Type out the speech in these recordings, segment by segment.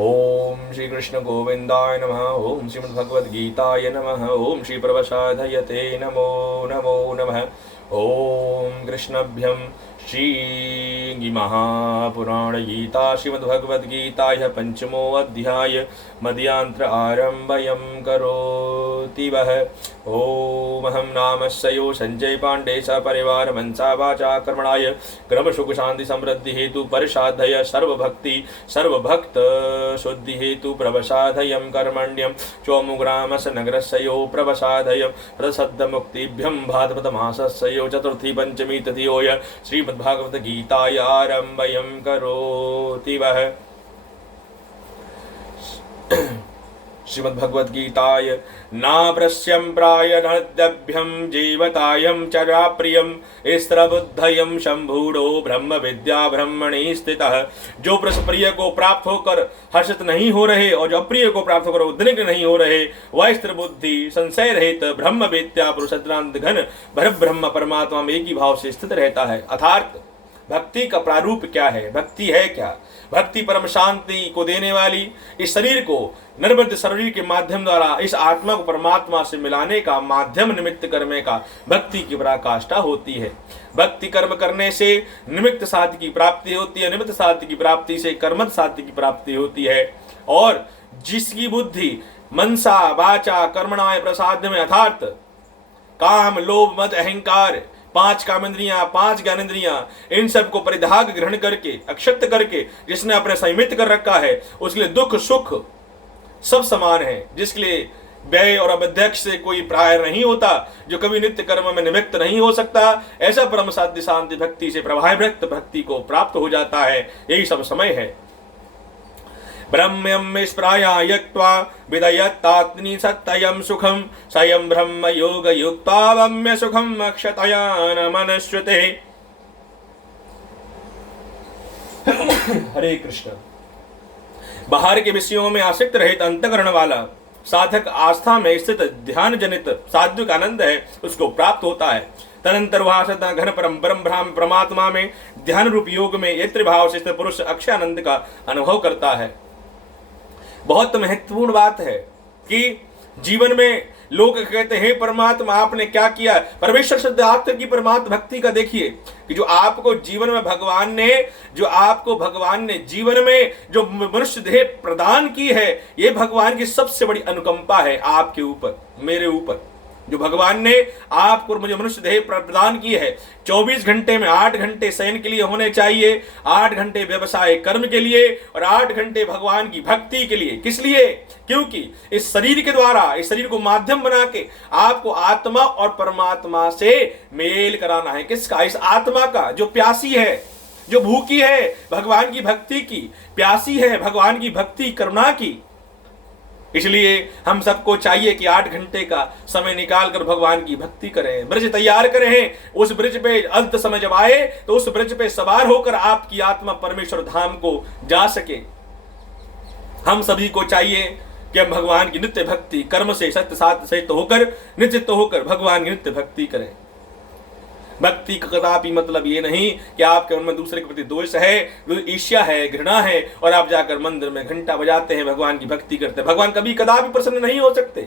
ओम श्री कृष्ण गोविंदाय नमः। ओम श्रीमद्भगवद्गीताय नमः। ओम श्री प्रवसाधयते नमो नमो नमः। ओम कृष्णभ्यं श्री महापुराण गीता श्रीमद्भगवद्गीताय पंचमो अध्याय मध्यांतर आरंभयं करोति वः। ओम अहं नामस्यो संजय पांडे सपरिवार मनसा वाचा कर्मणाय क्रम सुख शांति समृद्धि हेतु परसाधय सर्वभक्ति सर्वभक्त शुद्धि हेतु प्रवसाधयं कर्मण्यं चौमुग्रामस नगरस्यो प्रवसाधयं प्रसद्ध मुक्तिभ्यं भाद्रपदमासस्यो चतुर्थी पंचमी तृतीयोय श्रीमद्भागवत गीताय आरंभयं करोति वः। श्रीमद्भगवद्गीताय नाप्रस्यं प्रायणद्भ्यं जीवतायं चराप्रियं स्त्रबुद्धयं शंभूडो ब्रह्म विद्या ब्रह्मणि स्थितः। जो परम प्रिय को प्राप्त होकर हर्षित नहीं हो रहे और जो अप्रिय को प्राप्त होकर उद्विग्न नहीं हो रहे, वह स्थिर बुद्धि संशय रहित ब्रह्म विद्या पुरुषांत घन ब्रह्म परमात्मा में एक ही भाव से स्थित रहता है। अर्थात भक्ति का प्रारूप क्या है, भक्ति है क्या? भक्ति परम शांति को देने वाली, इस शरीर को निर्बद्ध शरीर के माध्यम द्वारा इस आत्मा को परमात्मा से मिलाने का माध्यम निमित्त कर्म का भक्ति की पराकाष्ठा होती है। भक्ति कर्म करने से निमित्त साध्य की प्राप्ति होती है, निमित्त साध्य की प्राप्ति से कर्मत साध्य की प्राप्ति होती है। और जिसकी बुद्धि मनसा वाचा कर्मणाय प्रसाद में अर्थात काम लोभ मद अहंकार पांच कामेंद्रियां पांच ज्ञानेंद्रियां इन सब को परिधाग ग्रहण करके अक्षत करके जिसने अपने संयमित कर रखा है, उसके लिए दुख सुख सब समान है, जिसके लिए व्यय और अध्यक्ष से कोई प्राय नहीं होता, जो कभी नित्य कर्म में निमित्त नहीं हो सकता, ऐसा परम साध्य शांति भक्ति से प्रभावित भक्ति को प्राप्त हो जाता है। यही सब समय है। ब्रह्म्यं स्प्रायायक्त्वा विदयत्तात्मनि सत्ययं सुखं स्वयं ब्रह्म योग युक्तावम्य सुखं अक्षतया न मनश्रुते। हरे कृष्ण। बाहर के विषयों में आसक्त रहित अंतकरण वाला साधक आस्था में स्थित ध्यान जनित सात्विक आनंद है, उसको प्राप्त होता है। तदंतर वह सदा घन परम ब्रह्म परमात्मा में ध्यान रूप योग में यत्र भाव से स्थित पुरुष अक्षय आनंद का अनुभव करता है। बहुत महत्वपूर्ण बात है कि जीवन में लोग कहते हैं परमात्मा आपने क्या किया। परमेश्वर सिद्धार्थ की परमात्मा भक्ति का देखिए कि जो आपको जीवन में भगवान ने जीवन में जो मनुष्य देह प्रदान की है, ये भगवान की सबसे बड़ी अनुकंपा है आपके ऊपर, मेरे ऊपर। जो भगवान ने आपको मुझे मनुष्य देह प्रदान की है, 24 घंटे में 8 घंटे शयन के लिए होने चाहिए, 8 घंटे व्यवसाय कर्म के लिए और 8 घंटे भगवान की भक्ति के लिए। किस लिए? क्योंकि इस शरीर के द्वारा, इस शरीर को माध्यम बना के आपको आत्मा और परमात्मा से मेल कराना है। किसका? इस आत्मा का, जो प्यासी है, जो भूखी है भगवान की भक्ति की, प्यासी है भगवान की भक्ति करुणा की। इसलिए हम सबको चाहिए कि 8 घंटे का समय निकालकर भगवान की भक्ति करें, ब्रज तैयार करें। उस ब्रज पे अंत समय जब आए तो उस ब्रज पे सवार होकर आपकी आत्मा परमेश्वर धाम को जा सके। हम सभी को चाहिए कि हम भगवान की नित्य भक्ति कर्म से सत्य साथ सहित होकर निश्चित होकर भगवान की नित्य भक्ति करें। भक्ति का कदापि मतलब ये नहीं कि आपके मन में दूसरे के प्रति द्वेष है, ईर्ष्या है, घृणा है और आप जाकर मंदिर में घंटा बजाते हैं, भगवान की भक्ति करते हैं। भगवान कभी कदापि प्रसन्न नहीं हो सकते।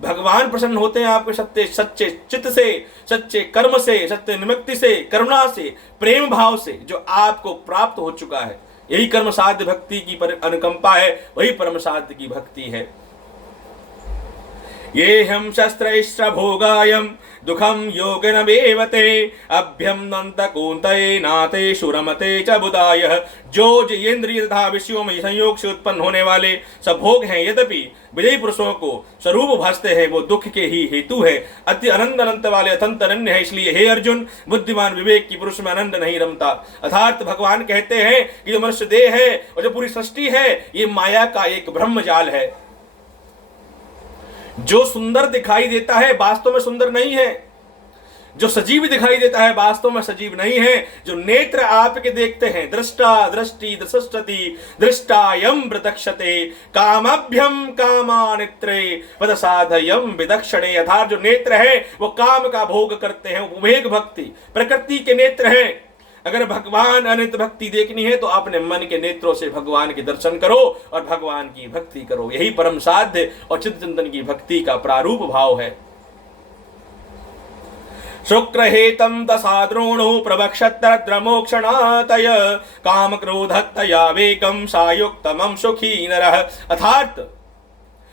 भगवान प्रसन्न होते हैं आपके सच्चे चित्त से, सच्चे कर्म से, सत्य निमित्ति से, करुणा से, प्रेम भाव से, जो आपको प्राप्त हो चुका है। यही कर्म साध्य भक्ति की अनुकंपा है, वही परम साध्य की भक्ति है। ये हम शस्त्र भोगायम दुखम योगिन वेवते अभ्यम कौंतये नाते शुरमते च बुधाय। जो इंद्रिय तथा विषयों में संयोग से उत्पन्न होने वाले सब भोग हैं, यद्यपि विजयी पुरुषों को स्वरूप भासते हैं, वो दुख के ही हेतु है। अति अनंत अनंत वाले अतंत अनन्य है। इसलिए हे अर्जुन, बुद्धिमान विवेक की पुरुष में आनंद नहीं रमता। अर्थात भगवान कहते हैं कि जो मनुष्य देह है और जो पूरी सृष्टि है, ये माया का एक ब्रह्म जाल है। जो सुंदर दिखाई देता है वास्तव में सुंदर नहीं है, जो सजीव दिखाई देता है वास्तव में सजीव नहीं है। जो नेत्र आपके देखते हैं, दृष्टा दृष्टि दृष्टति दृष्टायम प्रदक्षते कामभ्यम कामानित्रे पदसाधयम विदक्षणे। अर्थात जो नेत्र है वो काम का भोग करते हैं, उपभोग भक्ति प्रकृति के नेत्र हैं। अगर भगवान अनंत भक्ति देखनी है तो अपने मन के नेत्रों से भगवान के दर्शन करो और भगवान की भक्ति करो। यही परम साध्य और चित्त चिंतन की भक्ति का प्रारूप भाव है। शुक्रहेतं दशाद्रोणो प्रवक्षत्र मोक्षणातय काम क्रोधतया वेकम सायुक्तमं सुखी नरः। अर्थात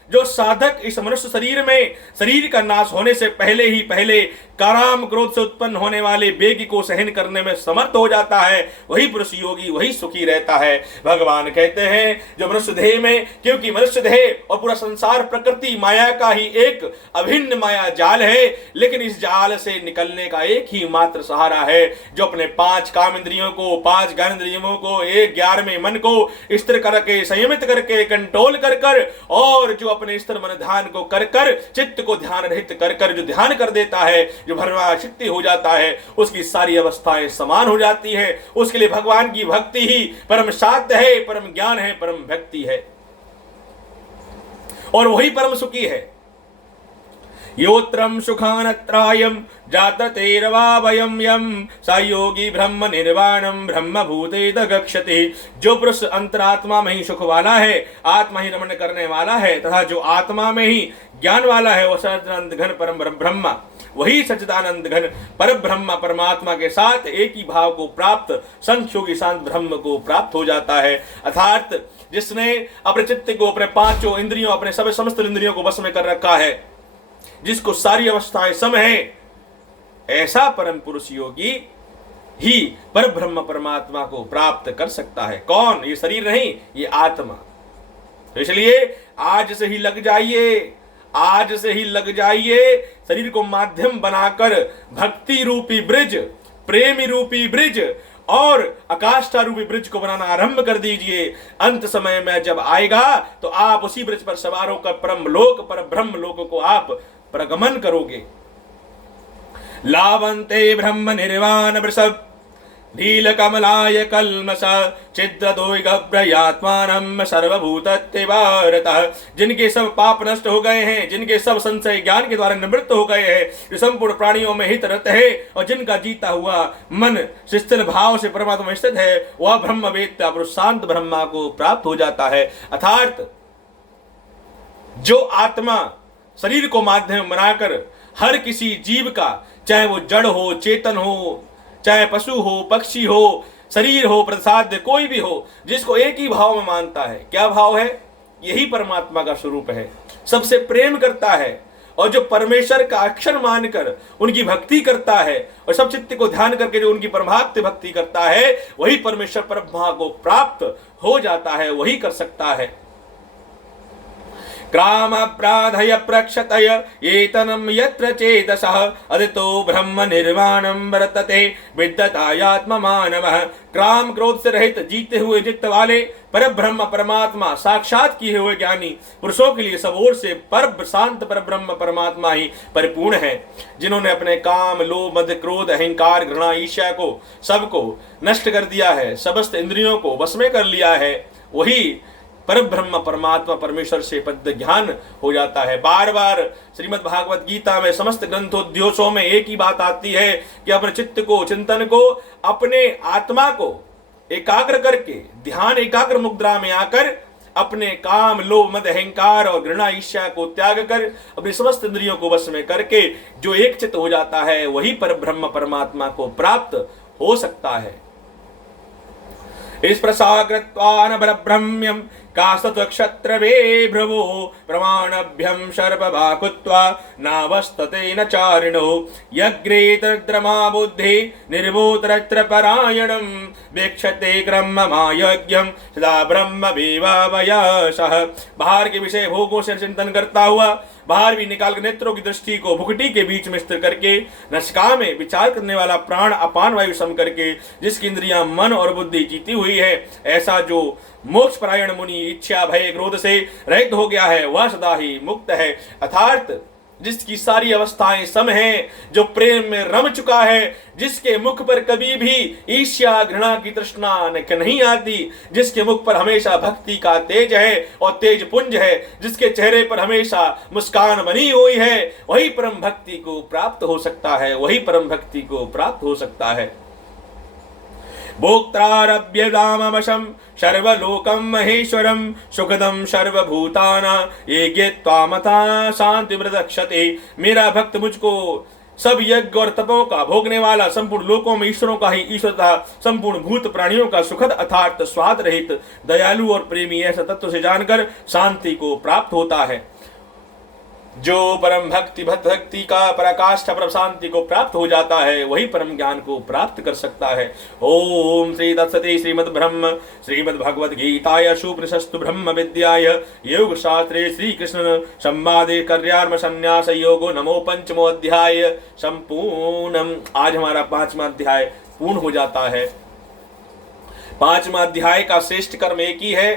जो साधक इस मनुष्य शरीर में शरीर का नाश होने से पहले काम क्रोध से उत्पन्न होने वाले वेग को सहन करने में समर्थ हो जाता है, वही पुरुष योगी, वही सुखी रहता है। भगवान कहते हैं जो मनुष्य देह में, क्योंकि मनुष्य देह और पूरा संसार प्रकृति माया का ही एक अभिन्न माया जाल है, लेकिन इस जाल से निकलने का एक ही मात्र सहारा है। जो अपने 5 काम इंद्रियों को, 5 ज्ञानेंद्रियों को, 11वें मन को स्थिर करके, संयमित करके, कंट्रोल कर और जो अपने स्थिर मन ध्यान को कर चित्त को ध्यान रहित कर जो ध्यान कर देता है, जो भरमाशक्ति हो जाता है, उसकी सारी अवस्थाएं समान हो जाती है। उसके लिए भगवान की भक्ति ही परम साध्य है, परम ज्ञान है, परम भक्ति है और वही परम सुखी है। योत्रम सुखानत्रायम जाततेरवा वयम यम सायोगी ब्रह्म निर्वाणम ब्रह्म भूते गच्छति। जो पुरुष अंतरात्मा में ही सुख वाला है, आत्मा ही रमण करने वाला है तथा जो आत्मा में ही ज्ञान वाला है, वह सच्चिदानंद घन परम ब्रह्म, वही सच्चिदानंद घन पर ब्रह्म परमात्मा के साथ एक ही भाव को प्राप्त संख्योगी शांत ब्रह्म को प्राप्त हो जाता है। अर्थात जिसने अपने चित्त को, अपने 5 इंद्रियों, अपने सभी समस्त इंद्रियों को वश में कर रखा है, जिसको सारी अवस्थाएं सम है, ऐसा परम पुरुष योगी ही पर ब्रह्म परमात्मा को प्राप्त कर सकता है। कौन? ये शरीर नहीं, ये आत्मा। तो इसलिए आज से ही लग जाइए, आज से ही लग जाइए, शरीर को माध्यम बनाकर भक्ति रूपी ब्रिज, प्रेमी रूपी ब्रिज और आकाष्ठा रूपी ब्रिज को बनाना आरंभ कर दीजिए। अंत समय में जब आएगा तो आप उसी ब्रिज पर सवार होकर परम लोक, पर ब्रह्म लोक को आप प्रगमन करोगे। लावंते ब्रह्म निर्वाण वृषभ नील कमलाय कल्मष छिद्रदोइगभ्रयात्मानं सर्वभूतत्वारतः। जिनके सब पाप नष्ट हो गए हैं, जिनके सब संशय ज्ञान के द्वारा निवृत्त हो गए हैं, जो संपूर्ण प्राणियों में हित रत है और जिनका जीता हुआ मन स्थिर भाव से परमात्मा में स्थित है, वह ब्रह्मवेत्ता पुरुष शांत ब्रह्मा को प्राप्त हो जाता है। अर्थात जो आत्मा शरीर को माध्यम बनाकर हर किसी जीव का, चाहे वो जड़ हो, चेतन हो, चाहे पशु हो, पक्षी हो, शरीर हो, प्रसाद कोई भी हो, जिसको एक ही भाव में मानता है। क्या भाव है? यही परमात्मा का स्वरूप है। सबसे प्रेम करता है और जो परमेश्वर का अक्षर मानकर उनकी भक्ति करता है और सब चित्त को ध्यान करके जो उनकी परमात्म भक्ति करता है, वही परमेश्वर परब्रह्म को प्राप्त हो जाता है, वही कर सकता है। क्राम प्राधय प्रक्षतय एतनं यत्र चेतसः अदितो ब्रह्म निर्वाणं वर्तते विद्यतायात्म मानवः। क्राम क्रोध से रहित जीते हुए चित्त वाले पर ब्रह्म परमात्मा साक्षात किए हुए ज्ञानी पुरुषों के लिए सब ओर से पर शांत पर ब्रह्म परमात्मा ही परिपूर्ण है। जिन्होंने अपने काम, लोभ, मद, क्रोध, अहंकार, घृणा, ईर्ष्या को सबको नष्ट कर दिया है, समस्त इंद्रियों को वश में कर लिया है, वही पर ब्रह्म परमात्मा परमेश्वर से पद ज्ञान हो जाता है। बार बार श्रीमद् भागवत गीता में समस्त ग्रंथोद्योषों में एक ही बात आती है कि अपने चित्त को, चिंतन को, अपने आत्मा को एकाग्र करके ध्यान एकाग्र मुद्रा में आकर अपने काम, लोभ, मद, अहंकार और घृणा, ईर्ष्या को त्याग कर अपनी समस्त इंद्रियों को वश में करके जो एक चित्त हो जाता है, वही पर ब्रह्म परमात्मा को प्राप्त हो सकता है। इस प्रसाकृत्वान परब्रह्म्यं कास्तत्क्षत्रवे भ्रवो प्रमाणभ्यं सर्वभाकुत्वा नावस्तते न चारिणो यग्रे तद्रमा बुद्धि निर्भूतरत्र परायणं वीक्षते क्रममायज्ञं सदा ब्रह्म विवावयसः। बाहर के विषय भोगों से चिंतन करता हुआ बाहर भी निकाल कर नेत्रों की दृष्टि को भुखटी के बीच में स्थिर करके नसिका में विचार करने वाला प्राण अपान वायु सम करके जिसकी इंद्रियां मन और बुद्धि जीती हुई है, ऐसा जो मोक्ष परायण मुनि इच्छा भय क्रोध से रहित हो गया है, वह सदा ही मुक्त है। अर्थात जिसकी सारी अवस्थाएं सम हैं, जो प्रेम में रम चुका है, जिसके मुख पर कभी भी ईर्ष्या घृणा की तृष्णा नहीं आती, जिसके मुख पर हमेशा भक्ति का तेज है और तेज पुंज है, जिसके चेहरे पर हमेशा मुस्कान बनी हुई है, वही परम भक्ति को प्राप्त हो सकता है, वही परम भक्ति को प्राप्त हो सकता है। भोक्तारभ्यदामवशं सर्वलोकं महेश्वरं सुखदं सर्वभूताना ये त्वामता शांति प्रदक्षते। मेरा भक्त मुझको सब यज्ञ और तपों का भोगने वाला, संपूर्ण लोकों में ईश्वरों का ही ईश्वर था, संपूर्ण भूत प्राणियों का सुखद अर्थात स्वाद रहित दयालु और प्रेमी ऐसा तत्व से जानकर शांति को प्राप्त होता है। जो परम भक्ति का पराकाष्ठा परम शांति को प्राप्त हो जाता है वही परम ज्ञान को प्राप्त कर सकता है। ओम श्री तत्सते श्रीमद् ब्रह्म श्रीमद् भगवद गीताय सुप्रशस्तु ब्रह्म विद्याय योग शास्त्रे श्री कृष्ण संवादे कर्यार्म संन्यास योगो नमो पंचमो अध्याय संपूर्णम। आज हमारा 5वां अध्याय पूर्ण हो जाता है। 5वां अध्याय का श्रेष्ठ कर्म एक ही है।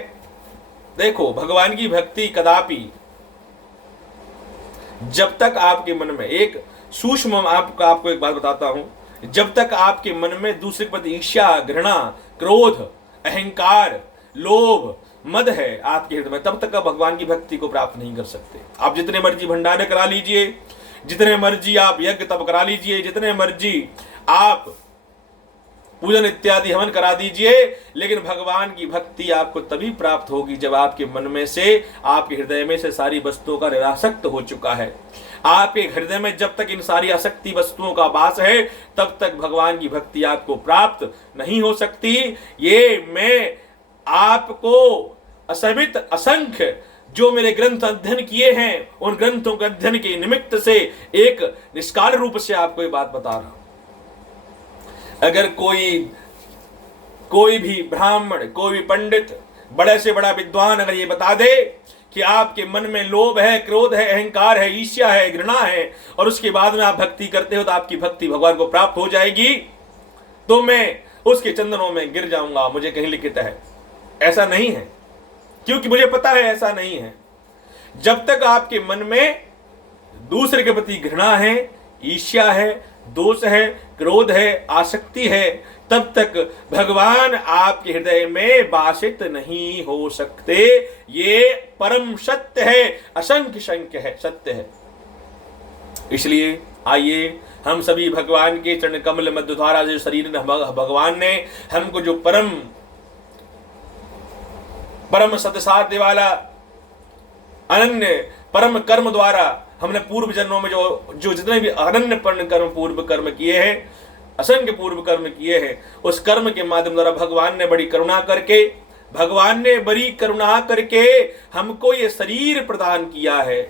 देखो, भगवान की भक्ति कदापि जब तक आपके मन में एक सूक्ष्म आपको एक बात बताता हूं, जब तक आपके मन में दूसरे के प्रति ईर्ष्या, घृणा, क्रोध, अहंकार, लोभ, मद है आपके हृदय में, तब तक आप भगवान की भक्ति को प्राप्त नहीं कर सकते। आप जितने मर्जी भंडारे करा लीजिए, जितने मर्जी आप यज्ञ तप करा लीजिए, जितने मर्जी आप पूजन इत्यादि हवन करा दीजिए, लेकिन भगवान की भक्ति आपको तभी प्राप्त होगी जब आपके मन में से, आपके हृदय में से सारी वस्तुओं का निरासक्त हो चुका है। आपके हृदय में जब तक इन सारी आसक्ति वस्तुओं का वास है तब तक भगवान की भक्ति आपको प्राप्त नहीं हो सकती। ये मैं आपको असमित असंख्य जो मेरे ग्रंथ अध्ययन किए हैं उन ग्रंथों के अध्ययन के निमित्त से एक निष्काल रूप से आपको ये बात बता रहा हूं। अगर कोई भी ब्राह्मण, कोई भी पंडित, बड़े से बड़ा विद्वान अगर ये बता दे कि आपके मन में लोभ है, क्रोध है, अहंकार है, ईर्ष्या है, घृणा है और उसके बाद में आप भक्ति करते हो तो आपकी भक्ति भगवान को प्राप्त हो जाएगी, तो मैं उसके चंदनों में गिर जाऊंगा, मुझे कहीं लिखित है। ऐसा नहीं है, क्योंकि मुझे पता है ऐसा नहीं है। जब तक आपके मन में दूसरे के प्रति घृणा है, ईर्ष्या है, दोष है, क्रोध है, आसक्ति है, तब तक भगवान आपके हृदय में वासित नहीं हो सकते। ये परम सत्य है, असंख्य संख्य है, सत्य है। इसलिए आइए हम सभी भगवान के चरण कमल मध्य द्वारा जो शरीर भगवान ने हमको जो परम सत्साध्य वाला अनन्य परम कर्म द्वारा हमने पूर्व जन्मों में जो जितने भी अनन्य कर्म पूर्व कर्म किए हैं, असंख्य पूर्व कर्म किए हैं, उस कर्म के माध्यम द्वारा भगवान ने बड़ी करुणा करके हमको ये शरीर प्रदान किया है,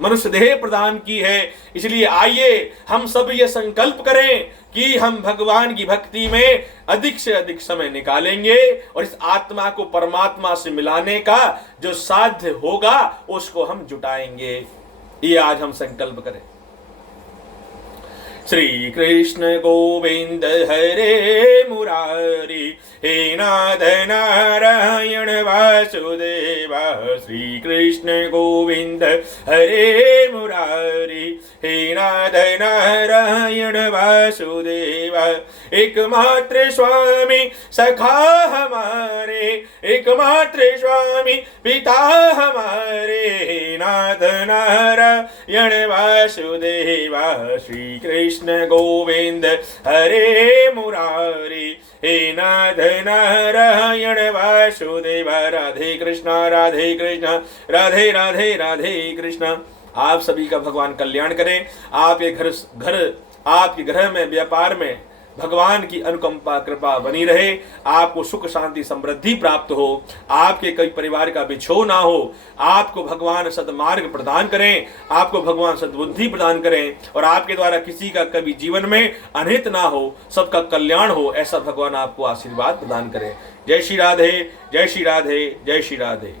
मनुष्य देह प्रदान की है। इसलिए आइए हम सब ये संकल्प करें कि हम भगवान की भक्ति में अधिक से अधिक समय निकालेंगे और इस आत्मा को परमात्मा से मिलाने का जो साध्य होगा उसको हम जुटाएंगे। ये आज हम संकल्प करें। श्री कृष्ण गोविंद हरे मुरारी, हे नाथ नारायण वासुदेव। श्री कृष्ण गोविंद हरे मुरारी, हे नाथ नारायण वासुदेव। एकमात्र स्वामी सखा हमारे, एकमात्र स्वामी पिता हमारे, हे नाथ नारायण वासुदेव। श्री कृष्ण गोविंद हरे मुरारी, हे नाथ नारायण वासुदेव। राधे कृष्णा राधे कृष्णा, राधे राधे राधे कृष्णा। आप सभी का भगवान कल्याण करें। आपके घर में, व्यापार में भगवान की अनुकंपा कृपा बनी रहे, आपको सुख शांति समृद्धि प्राप्त हो, आपके कई परिवार का बिछोह ना हो, आपको भगवान सद्मार्ग प्रदान करें, आपको भगवान सद्बुद्धि प्रदान करें और आपके द्वारा किसी का कभी जीवन में अनहित ना हो, सबका कल्याण हो, ऐसा भगवान आपको आशीर्वाद प्रदान करें। जय श्री राधे, जय श्री राधे, जय श्री राधे।